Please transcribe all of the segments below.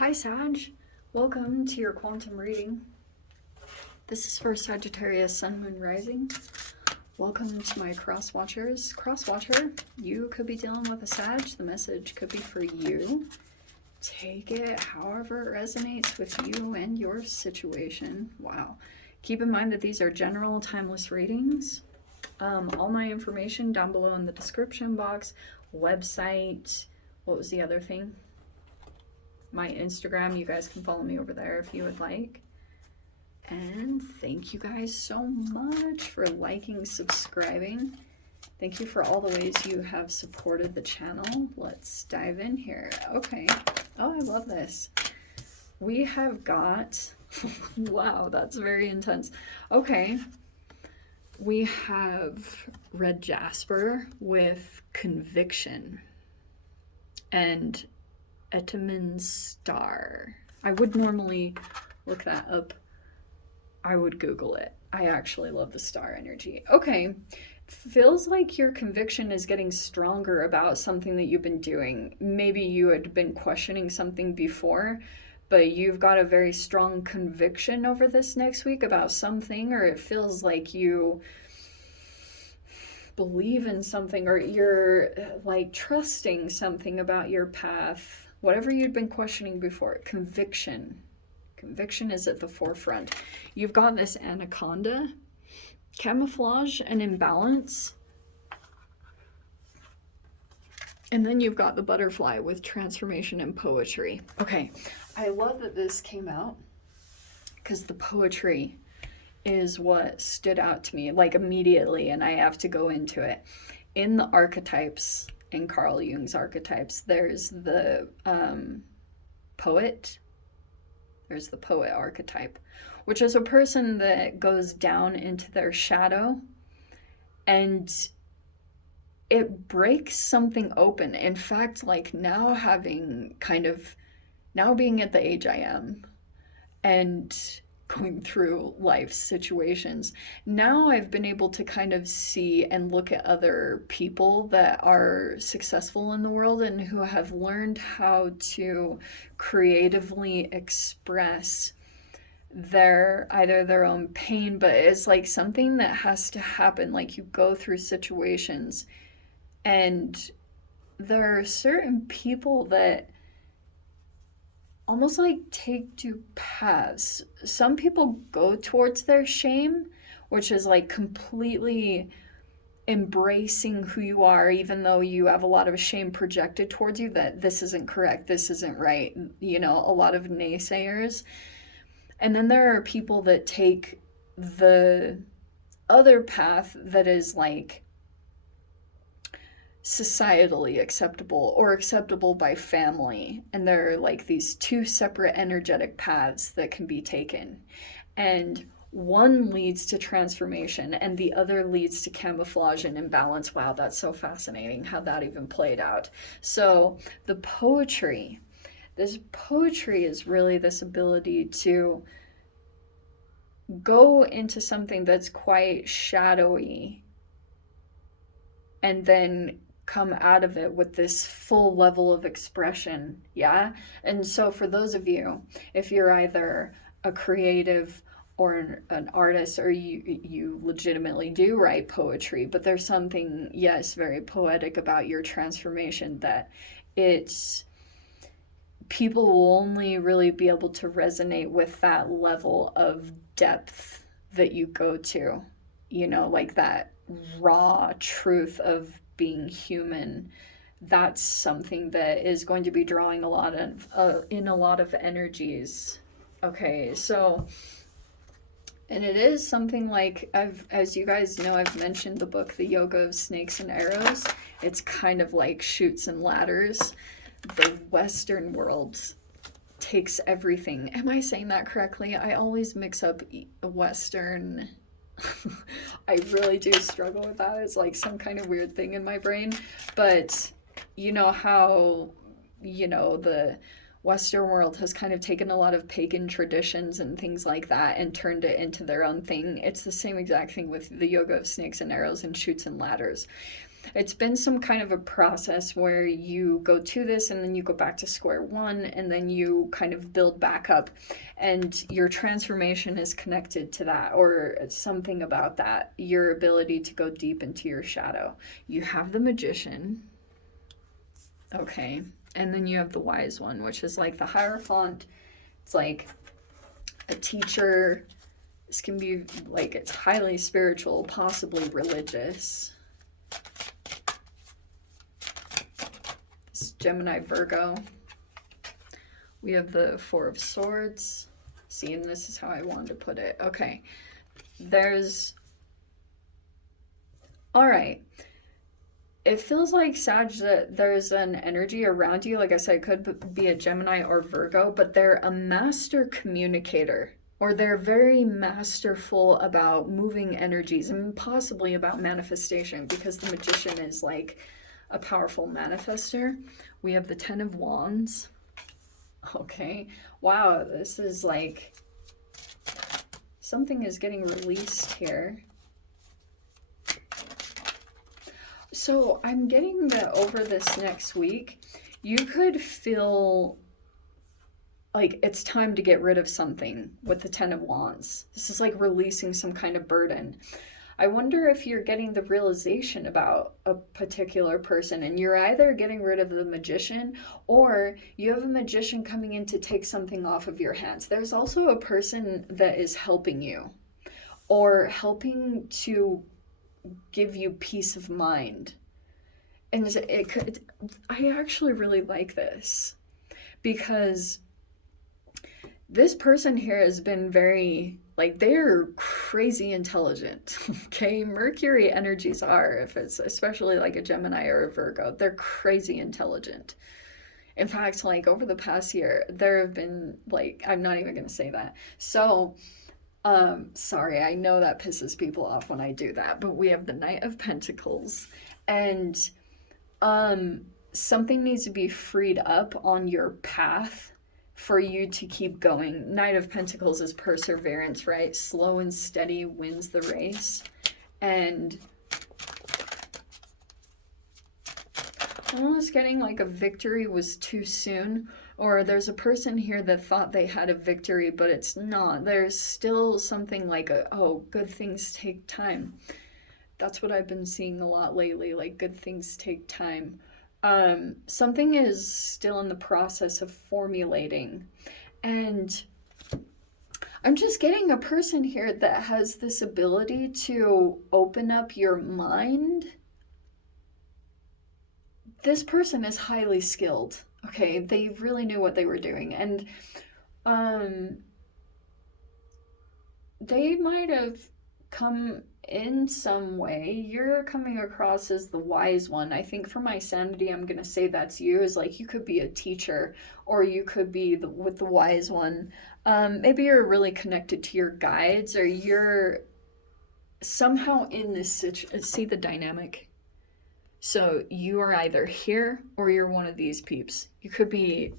Hi Sag, welcome to your quantum reading. This is for Sagittarius Sun, Moon, Rising. Welcome to my cross watchers. Cross watcher, you could be dealing with a Sag. The message could be for you. Take it however it resonates with you and your situation. Wow. Keep in mind that these are general, timeless readings. All my information down below in the description box. Website. What was the other thing? My Instagram. You guys can follow me over there if you would like. And thank you guys so much for liking, subscribing. Thank you for all the ways you have supported the channel. Let's dive in here. Okay. Oh, I love this. We have got, wow, that's very intense. Okay. We have red jasper with conviction and Eteman's star. I would normally look that up. I would Google it. I actually love the star energy. Okay. Feels like your conviction is getting stronger about something that you've been doing. Maybe you had been questioning something before, but you've got a very strong conviction over this next week about something, or it feels like you believe in something, or you're like trusting something about your path. Whatever you'd been questioning before, conviction. Conviction is at the forefront. You've got this anaconda, camouflage and imbalance. And then you've got the butterfly with transformation and poetry. Okay, I love that this came out because the poetry is what stood out to me like immediately, and I have to go into it. In the archetypes, in Carl Jung's archetypes, there's the poet. There's the poet archetype, which is a person that goes down into their shadow and it breaks something open. In fact, like now being at the age I am and going through life situations, now I've been able to kind of see and look at other people that are successful in the world and who have learned how to creatively express either their own pain, but it's like something that has to happen. Like you go through situations and there are certain people that almost like take two paths. Some people go towards their shame, which is like completely embracing who you are, even though you have a lot of shame projected towards you that this isn't correct, this isn't right, a lot of naysayers. And then there are people that take the other path that is like societally acceptable or acceptable by family, and there are like these two separate energetic paths that can be taken, and one leads to transformation and the other leads to camouflage and imbalance. Wow, that's so fascinating how that even played out. So this poetry is really this ability to go into something that's quite shadowy and then come out of it with this full level of expression. Yeah. And so for those of you, if you're either a creative or an artist, or you legitimately do write poetry, but there's something, yes, very poetic about your transformation, that it's people will only really be able to resonate with that level of depth that you go to, like that raw truth of being human. That's something that is going to be drawing a lot of energies. Okay, so, and it is something like, as you guys know, I've mentioned the book The Yoga of Snakes and Arrows. It's kind of like Chutes and Ladders. The Western world takes everything. Am I saying that correctly? I always mix up Western. I really do struggle with that. It's like some kind of weird thing in my brain. But you know how, the Western world has kind of taken a lot of pagan traditions and things like that and turned it into their own thing. It's the same exact thing with the Yoga of Snakes and Arrows and Chutes and Ladders. It's been some kind of a process where you go to this and then you go back to square one and then you kind of build back up, and your transformation is connected to that, or something about that, your ability to go deep into your shadow. You have the Magician, okay, and then you have the Wise One, which is like the Hierophant. It's like a teacher. This can be like, it's highly spiritual, possibly religious. This Gemini, Virgo. We have the Four of Swords. See, and this is how I wanted to put it. Okay. All right. It feels like, Sag, that there's an energy around you. Like I said, it could be a Gemini or Virgo, but they're a master communicator, or they're very masterful about moving energies, and possibly about manifestation, because the Magician is like a powerful manifester. We have the Ten of Wands. Okay. Wow, this is like, something is getting released here. So I'm getting that over this next week, you could feel like it's time to get rid of something with the Ten of Wands. This is like releasing some kind of burden. I wonder if you're getting the realization about a particular person, and you're either getting rid of the Magician, or you have a Magician coming in to take something off of your hands. There's also a person that is helping you, or helping to give you peace of mind. And I actually really like this, because this person here has been very, like, they're crazy intelligent. Okay, Mercury energies are, if it's especially like a Gemini or a Virgo, they're crazy intelligent. In fact, like over the past year, there have been, like, I'm not even gonna say that. So sorry, I know that pisses people off when I do that, but we have the Knight of Pentacles, and something needs to be freed up on your path for you to keep going. Knight of Pentacles is perseverance, right? Slow and steady wins the race. And I'm almost getting like a victory was too soon, or there's a person here that thought they had a victory, but it's not. There's still something like oh, good things take time. That's what I've been seeing a lot lately, like good things take time. Something is still in the process of formulating, and I'm just getting a person here that has this ability to open up your mind. This person is highly skilled, okay? They really knew what they were doing, and they might have come in some way. You're coming across as the wise one. I think for my sanity, I'm gonna say that's you. Is like, you could be a teacher, or you could be with the wise one. Maybe you're really connected to your guides, or you're somehow in this situation. See the dynamic? So you are either here, or you're one of these peeps. You could be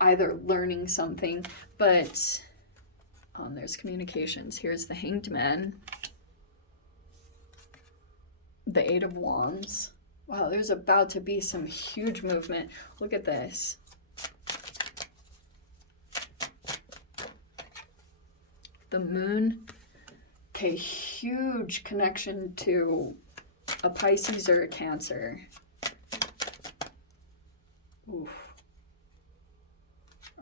either learning something, but there's communications. Here's the Hanged Man. The Eight of Wands. Wow, there's about to be some huge movement. Look at this. The Moon. Okay, huge connection to a Pisces or a Cancer. Oof.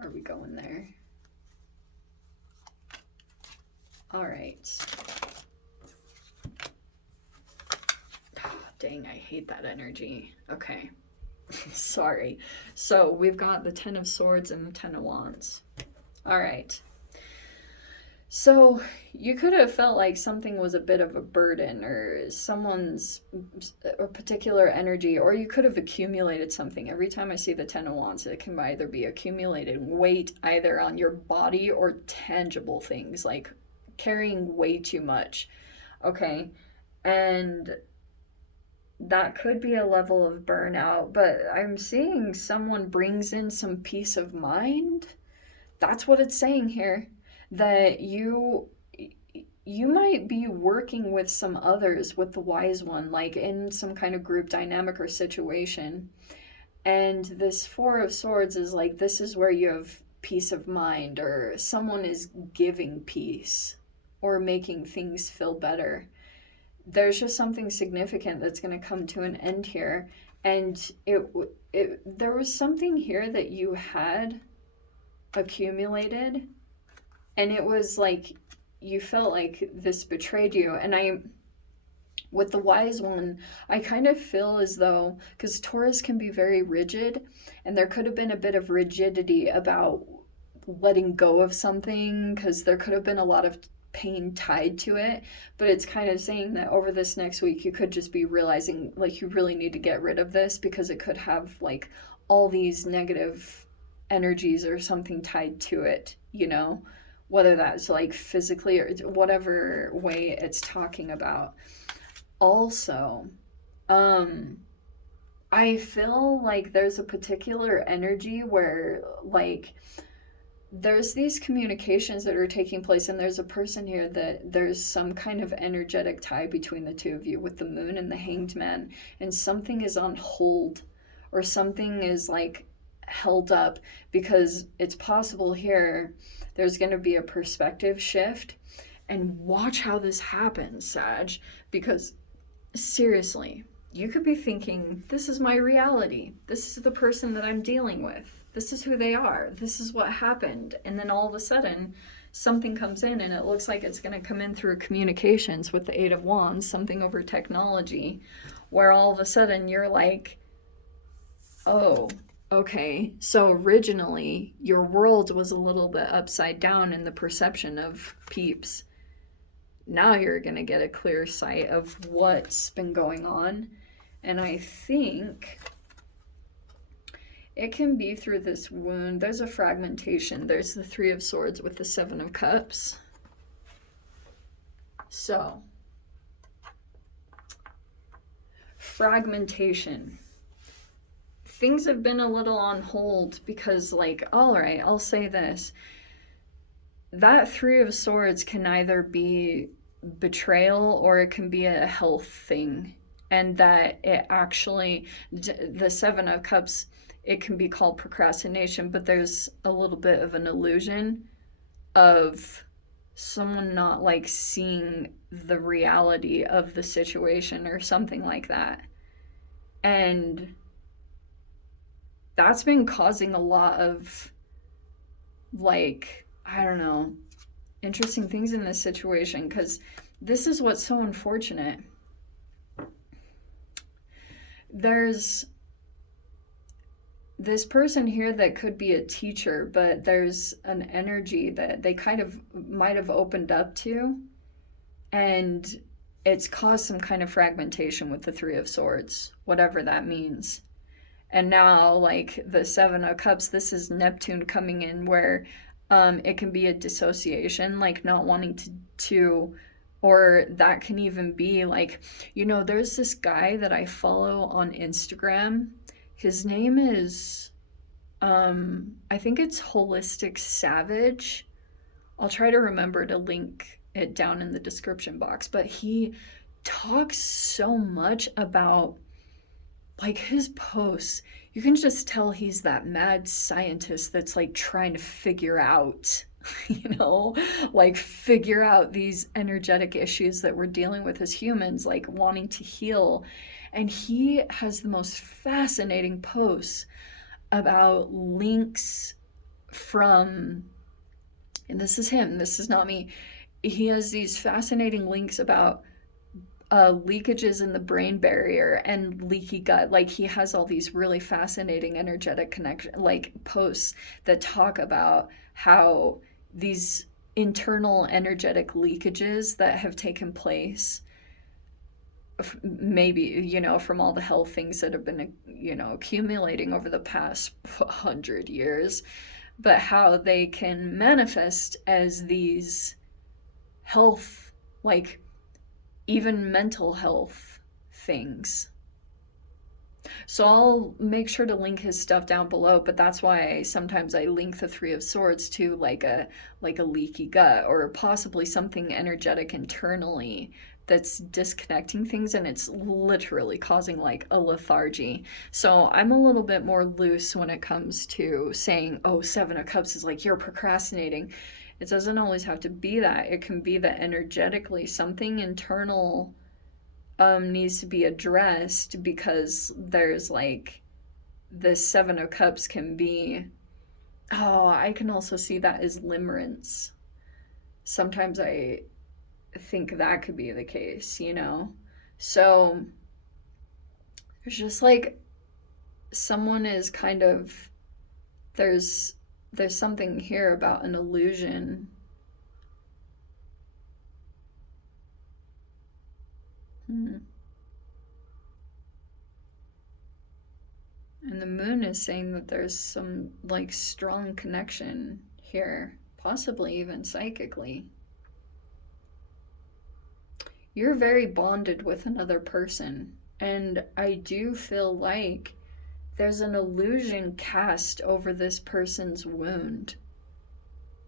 Are we going there? All right. Dang, I hate that energy. Okay. Sorry. So we've got the Ten of Swords and the Ten of Wands. All right. So you could have felt like something was a bit of a burden, or someone's a particular energy, or you could have accumulated something. Every time I see the Ten of Wands, it can either be accumulated weight either on your body or tangible things, like carrying way too much. Okay. And that could be a level of burnout, but I'm seeing someone brings in some peace of mind. That's what it's saying here. That you might be working with some others with the wise one, like in some kind of group dynamic or situation. And this Four of Swords is like, this is where you have peace of mind, or someone is giving peace or making things feel better. There's just something significant that's going to come to an end here. And there was something here that you had accumulated, and it was like you felt like this betrayed you. And with the wise one, I kind of feel as though, because Taurus can be very rigid, and there could have been a bit of rigidity about letting go of something, because there could have been a lot of pain tied to it. But it's kind of saying that over this next week, you could just be realizing like you really need to get rid of this, because it could have like all these negative energies or something tied to it, you know, whether that's like physically or whatever way it's talking about. Also, I feel like there's a particular energy where like there's these communications that are taking place, and there's a person here that there's some kind of energetic tie between the two of you with the moon and the hanged man, and something is on hold, or something is like held up, because it's possible here there's going to be a perspective shift. And watch how this happens, Sag, because seriously, you could be thinking, this is my reality. This is the person that I'm dealing with. This is who they are. This is what happened. And then all of a sudden, something comes in, and it looks like it's going to come in through communications with the Eight of Wands, something over technology, where all of a sudden you're like, oh, okay. So originally, your world was a little bit upside down in the perception of peeps. Now you're going to get a clear sight of what's been going on. And I think it can be through this wound. There's a fragmentation. There's the Three of Swords with the Seven of Cups. So, fragmentation. Things have been a little on hold because, like, all right, I'll say this. That Three of Swords can either be betrayal or it can be a health thing. And that it actually, the Seven of Cups, it can be called procrastination, but there's a little bit of an illusion of someone not like seeing the reality of the situation or something like that. And that's been causing a lot of, like, I don't know, interesting things in this situation, because this is what's so unfortunate. There's this person here that could be a teacher, but there's an energy that they kind of might have opened up to, and it's caused some kind of fragmentation with the Three of Swords, whatever that means. And now, like, the Seven of Cups, this is Neptune coming in, where it can be a dissociation, like not wanting to, or that can even be like, you know, there's this guy that I follow on Instagram. His name is, I think it's Holistic Savage. I'll try to remember to link it down in the description box, but he talks so much about, like, his posts, you can just tell he's that mad scientist that's like trying to figure out, you know, like figure out these energetic issues that we're dealing with as humans, like wanting to heal. And he has the most fascinating posts about links from, and this is him, this is not me. He has these fascinating links about leakages in the brain barrier and leaky gut. Like, he has all these really fascinating energetic connection, like posts that talk about how these internal energetic leakages that have taken place, maybe, you know, from all the health things that have been, you know, accumulating over the past 100 years, but how they can manifest as these health, like even mental health things. So I'll make sure to link his stuff down below, but that's why sometimes I link the Three of Swords to like a leaky gut, or possibly something energetic internally that's disconnecting things, and it's literally causing like a lethargy. So I'm a little bit more loose when it comes to saying, oh, Seven of Cups is like you're procrastinating. It doesn't always have to be that. It can be that energetically something internal needs to be addressed, because there's like this Seven of Cups can be, oh, I can also see that as limerence. Sometimes I think that could be the case, you know? So there's just like someone is kind of, there's something here about an illusion. And the moon is saying that there's some like strong connection here, possibly even psychically. You're very bonded with another person, and I do feel like there's an illusion cast over this person's wound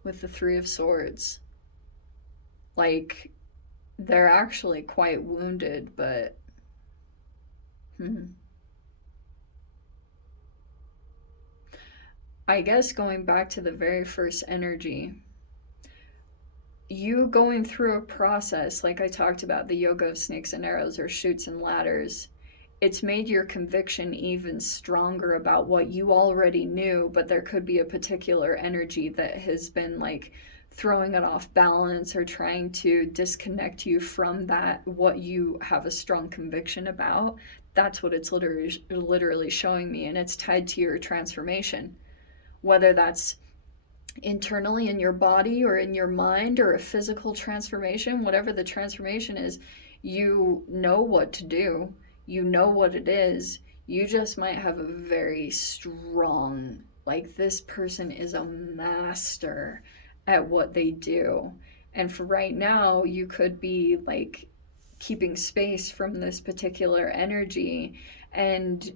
with the Three of Swords. Like, they're actually quite wounded, but I guess going back to the very first energy, you going through a process, like I talked about, the yoga of snakes and arrows, or chutes and ladders, it's made your conviction even stronger about what you already knew, but there could be a particular energy that has been like throwing it off balance or trying to disconnect you from that, what you have a strong conviction about. That's what it's literally showing me, and it's tied to your transformation, whether that's internally in your body or in your mind, or a physical transformation. Whatever the transformation is, you know what to do, you know what it is. You just might have a very strong, like, this person is a master at what they do, and for right now you could be like keeping space from this particular energy. And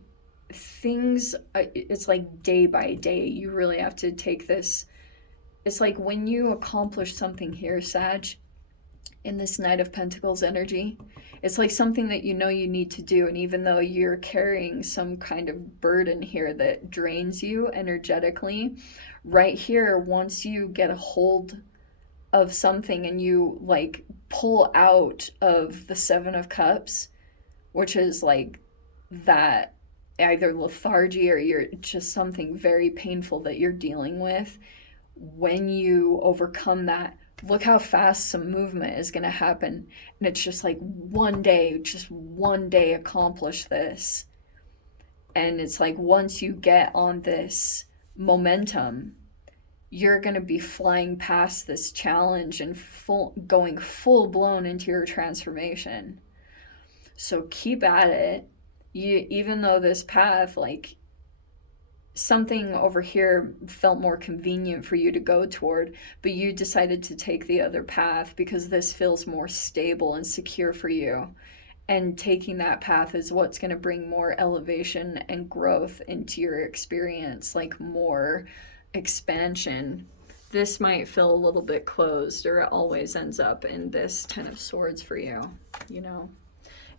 things, it's like day by day, you really have to take this. It's like when you accomplish something here, Sag, in this Knight of Pentacles energy, it's like something that you know you need to do, and even though you're carrying some kind of burden here that drains you energetically, right here, once you get a hold of something and you like pull out of the Seven of Cups, which is like that either lethargy or you're just something very painful that you're dealing with, when you overcome that, look how fast some movement is going to happen. And it's just like one day accomplish this. And it's like once you get on this momentum, you're going to be flying past this challenge and going full blown into your transformation. So keep at it. Even though this path, like, something over here felt more convenient for you to go toward, but you decided to take the other path because this feels more stable and secure for you. And taking that path is what's going to bring more elevation and growth into your experience, like more expansion. This might feel a little bit closed, or it always ends up in this Ten of Swords for you, you know?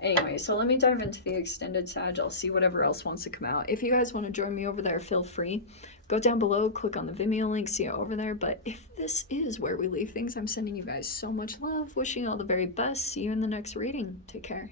Anyway, so let me dive into the extended Sag. I'll see whatever else wants to come out. If you guys want to join me over there, feel free. Go down below, click on the Vimeo link, see it over there. But if this is where we leave things, I'm sending you guys so much love, wishing you all the very best. See you in the next reading. Take care.